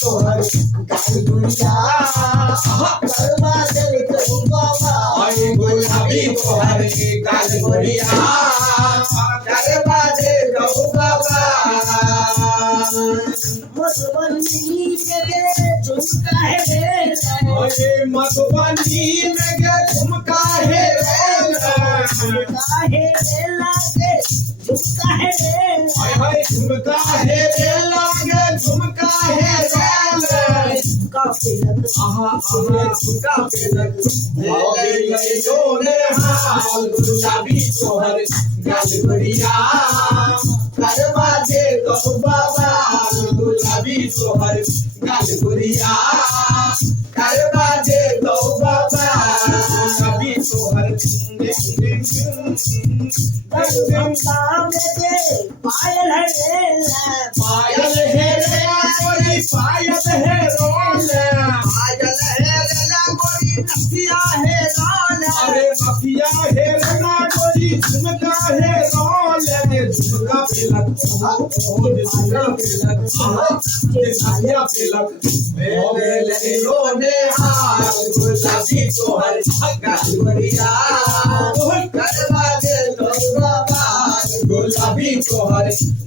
तोहर गाल गुड़िया करवा दे तो बाबा आई गुलाबी तोहर गाल गुड़िया करवा दे तो बाबा मधुबनी में झुमका है रे ओए मधुबनी में झुमका है रे झुमका है रे लागे झुमका है रे हाय हाय झुमका है रे लागे झुमका है रे काफी लग आहा आहा झुमका पे लग भागे गयो ने हाल गुलाबी तोहर गाल गुड़िया करवा दे तो बाबा गुलाबी तोहर गाल गुड़िया करवा दे तो बाबा गुलाबी तोहर पायल है रे पायल है रे गोरी पायल है रोल पायल है रे गोरी नथिया है रोल अरे मफिया है रे गोरी झुमका है रोल ये झुमका पे लग झुमका पे लग ये झुमका पे लग मोगले रोने हाल गुलाबी तोहर गाल गुड़िया करवा दे तो बाबा गुलाबी तोहर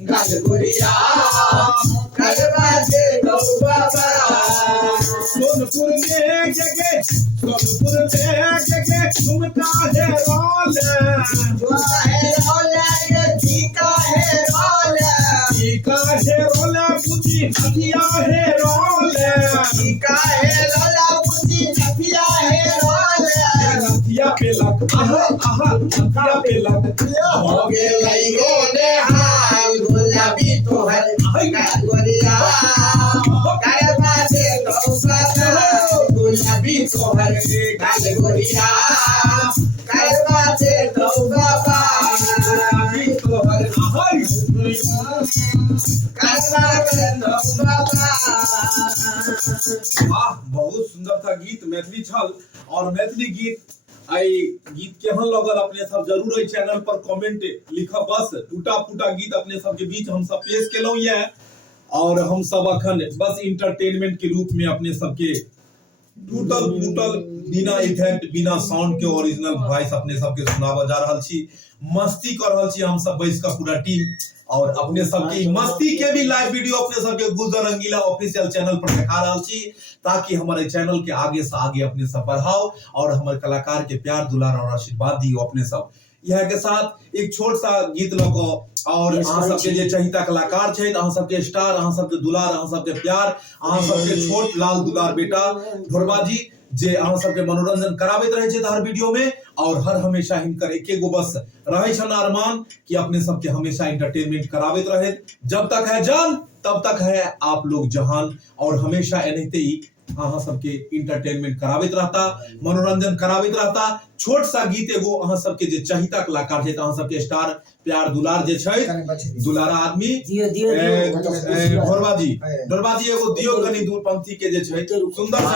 गाल गुड़िया करवा दे तो बाबा सोनपुर में जगह झुमका है रोल ये ठीका है रोल टीका है रोल पूजी नदिया है रोल ठीका है लोला बुद्धि नथिया है रोल नदिया पे लग आहा आहा नदिया पे लग हो गई ने हाल गुलाबी तोहर गाल गुड़िया करवा दे तो बाबा गुलाबी तोहर गाल गुड़िया करवा दे तो बाबा गुलाबी तोहर हाय करवा दे तो बाबा वाह बहुत सुंदर था गीत मैथिली छल और मैथिली गीत आई गीत केहन लगल अपने सब जरूर एहि चैनल पर कमेंट लिखब बस टूटा फूटा गीत अपने सब के बीच हम सब पेश केलौं ये और हम सब अखन बस इंटरटेनमेंट के रूप में अपने सब के टूटल फूटल बिना इफेक्ट बिना साउंड के ओरिजिनल वॉइस अपने सब के सुनावा जा रहल छी मस्ती कर रहल छी हम सब बैस का पूरा टीम और अपने सबके ई मस्ती के भी लाइव वीडियो अपने सबके गुलजार रंगीला ऑफिशियल चैनल पर दिखा रहल छी ताकि हमारे चैनल के आगे से आगे अपने सब बढ़ाओ और हमारे कलाकार के प्यार दुलार और आशीर्वाद दियो अपने सब यह के साथ एक छोट सा गीत लगो और अहाँ सबके जे चहिता कलाकार छै अहाँ सबके स्टार अहाँ सबके दुलार अहाँ सबके प्यार अहाँ सबके छोट लाल दुलार बेटा ढोरबा जी जे अहाँ सबके मनोरंजन कराबैत रहे छै हर वीडियो में और हर हमेशा हिनकर एके गो बस रहे छन अरमान कि अपने सबके हमेशा एंटरटेनमेंट कराबैत रहे जब तक है जान तब तक है आप लोग जहान और हमेशा एनहिते ही अहाँ सबके इंटरटेनमेंट कराबैत रहता मनोरंजन कराबैत रहता छोट सा गीत एगो अहाँ सबके जे चहिता कलाकार छै अहाँ सबके स्टार प्यार दुलार जे छै दुलारा आदमी ढोरबा जी एगो दियो कनी दूर पंक्ति के जे छै सुंदर सा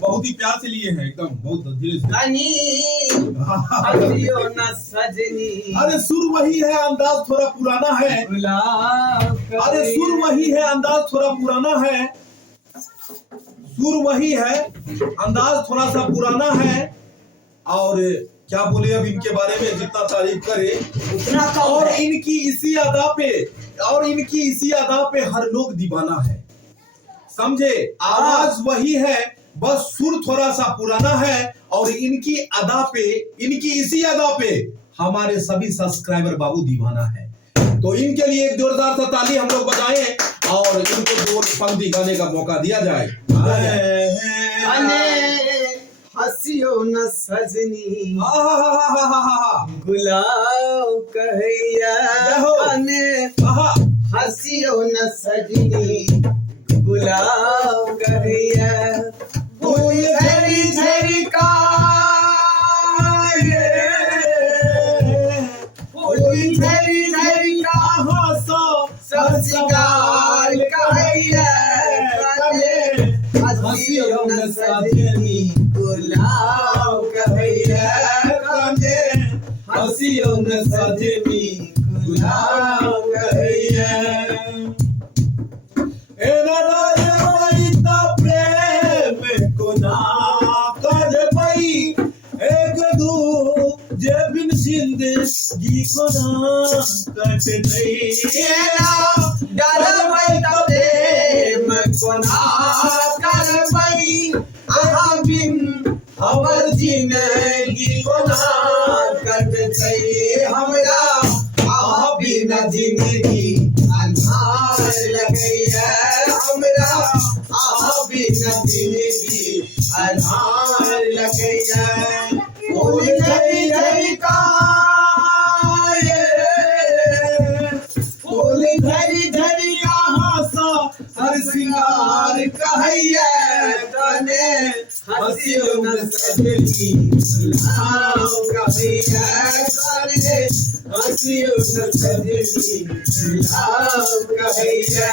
बहुत ही प्यार से लिए हैं एकदम बहुत धीरे सजनी अरे सुर वही है अंदाज थोड़ा पुराना है अरे सुर वही है अंदाज थोड़ा पुराना है सुर वही है अंदाज थोड़ा सा पुराना है और क्या बोले अब इनके बारे में जितना तारीफ करे उतना कम और है। इनकी इसी अदा पे हर लोग दीवाना है समझे आवाज वही है बस सुर थोड़ा सा पुराना है और इनकी इसी अदा पे हमारे सभी सब्सक्राइबर बाबू दीवाना है तो इनके लिए एक जोरदार सा ताली हम लोग बजाएं और इनको दो पंक्ति गाने का मौका दिया जाए हसियो न सजनी गुलाब कहैया हसियो न सजनी गुलाब कहैया फूल झरी झरी का फूल झरी झरी का हंसो सब सिंगार कहैया हसियो न सजनी गुलाब कहैया हसियो न सजनी गुलाब कहैया गीत ना कट गई डरबै त प्रेम कोना करबै अहाँ बिन हमर जिंदगी कोना कटतै हमरा अहाँ बिन जिंदगी अन्हार लगैया हमरा अहाँ बिन जिंदगी अन्हार लगैया फूल झड़ी झड़ी फूल झड़ी झड़ी यहाँ सा हर सिंगार कहैया तने हंसियो न सजनी सुनाओ कहैया तने हंसियो न सजनी सुनाओ कहैया।